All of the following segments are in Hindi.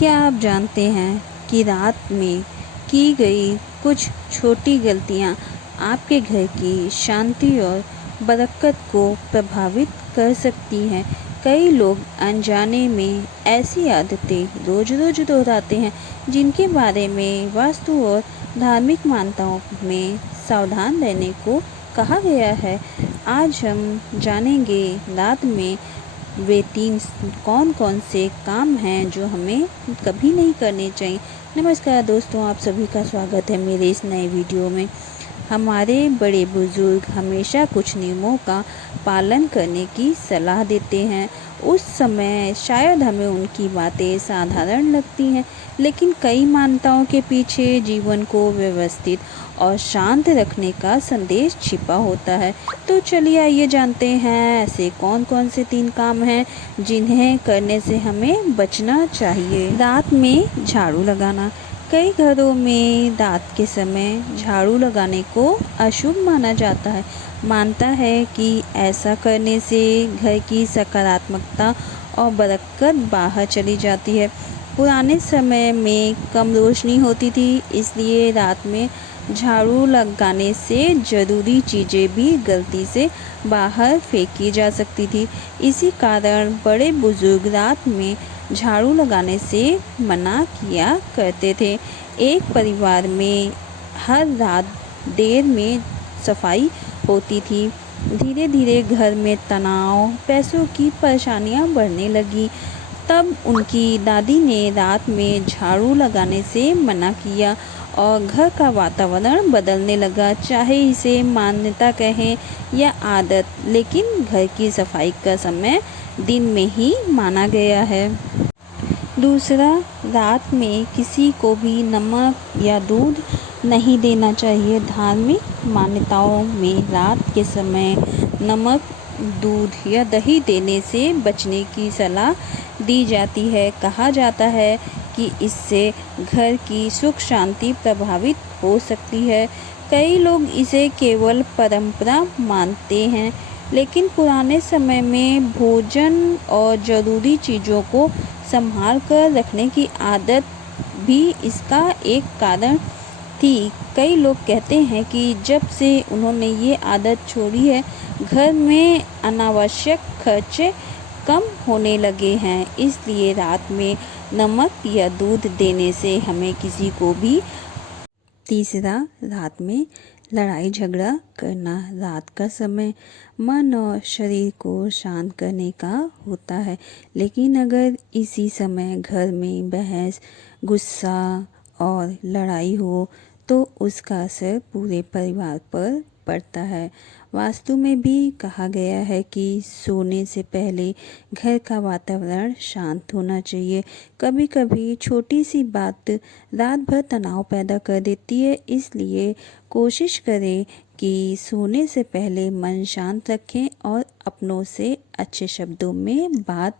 क्या आप जानते हैं कि रात में की गई कुछ छोटी गलतियां आपके घर की शांति और बरकत को प्रभावित कर सकती हैं। कई लोग अनजाने में ऐसी आदतें रोज रोज दोहराते हैं जिनके बारे में वास्तु और धार्मिक मान्यताओं में सावधान रहने को कहा गया है। आज हम जानेंगे रात में वे 3 कौन-कौन से काम हैं जो हमें कभी नहीं करने चाहिए। नमस्कार दोस्तों, आप सभी का स्वागत है मेरे इस नए वीडियो में। हमारे बड़े बुजुर्ग हमेशा कुछ नियमों का पालन करने की सलाह देते हैं। उस समय शायद हमें उनकी बातें साधारण लगती हैं, लेकिन कई मान्यताओं के पीछे जीवन को व्यवस्थित और शांत रखने का संदेश छिपा होता है। तो चलिए आइए जानते हैं ऐसे कौन कौन से 3 काम हैं जिन्हें करने से हमें बचना चाहिए। रात में झाड़ू लगाना। कई घरों में रात के समय झाड़ू लगाने को अशुभ माना जाता है। मानता है कि ऐसा करने से घर की सकारात्मकता और बरकत बाहर चली जाती है। पुराने समय में कम रोशनी होती थी, इसलिए रात में झाड़ू लगाने से ज़रूरी चीज़ें भी गलती से बाहर फेंकी जा सकती थी। इसी कारण बड़े बुजुर्ग रात में झाड़ू लगाने से मना किया करते थे। एक परिवार में हर रात देर में सफाई होती थी। धीरे धीरे घर में तनाव, पैसों की परेशानियां बढ़ने लगी। तब उनकी दादी ने रात में झाड़ू लगाने से मना किया और घर का वातावरण बदलने लगा। चाहे इसे मान्यता कहें या आदत, लेकिन घर की सफाई का समय दिन में ही माना गया है। दूसरा, रात में किसी को भी नमक या दूध नहीं देना चाहिए। धार्मिक मान्यताओं में रात के समय नमक, दूध या दही देने से बचने की सलाह दी जाती है। कहा जाता है कि इससे घर की सुख शांति प्रभावित हो सकती है। कई लोग इसे केवल परंपरा मानते हैं, लेकिन पुराने समय में भोजन और ज़रूरी चीज़ों को संभाल कर रखने की आदत भी इसका एक कारण थी। कई लोग कहते हैं कि जब से उन्होंने ये आदत छोड़ी है, घर में अनावश्यक खर्चे कम होने लगे हैं। इसलिए रात में नमक या दूध देने से हमें किसी को भी। तीसरा, रात में लड़ाई झगड़ा करना। रात का समय मन और शरीर को शांत करने का होता है, लेकिन अगर इसी समय घर में बहस, गुस्सा और लड़ाई हो तो उसका असर पूरे परिवार पर पड़ता है। वास्तु में भी कहा गया है कि सोने से पहले घर का वातावरण शांत होना चाहिए। कभी कभी छोटी सी बात रात भर तनाव पैदा कर देती है, इसलिए कोशिश करें कि सोने से पहले मन शांत रखें और अपनों से अच्छे शब्दों में बात।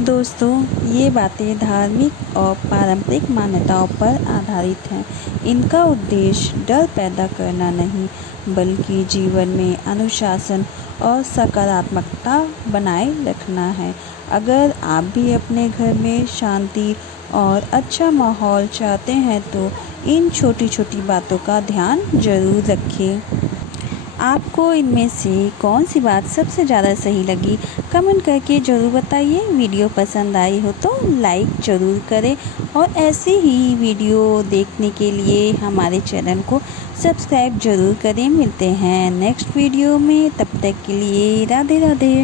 दोस्तों, ये बातें धार्मिक और पारंपरिक मान्यताओं पर आधारित हैं। इनका उद्देश्य डर पैदा करना नहीं, बल्कि जीवन में अनुशासन और सकारात्मकता बनाए रखना है। अगर आप भी अपने घर में शांति और अच्छा माहौल चाहते हैं तो इन छोटी छोटी बातों का ध्यान जरूर रखें। आपको इनमें से कौन सी बात सबसे ज़्यादा सही लगी, कमेंट करके ज़रूर बताइए। वीडियो पसंद आई हो तो लाइक ज़रूर करें और ऐसे ही वीडियो देखने के लिए हमारे चैनल को सब्सक्राइब ज़रूर करें। मिलते हैं नेक्स्ट वीडियो में, तब तक के लिए राधे राधे।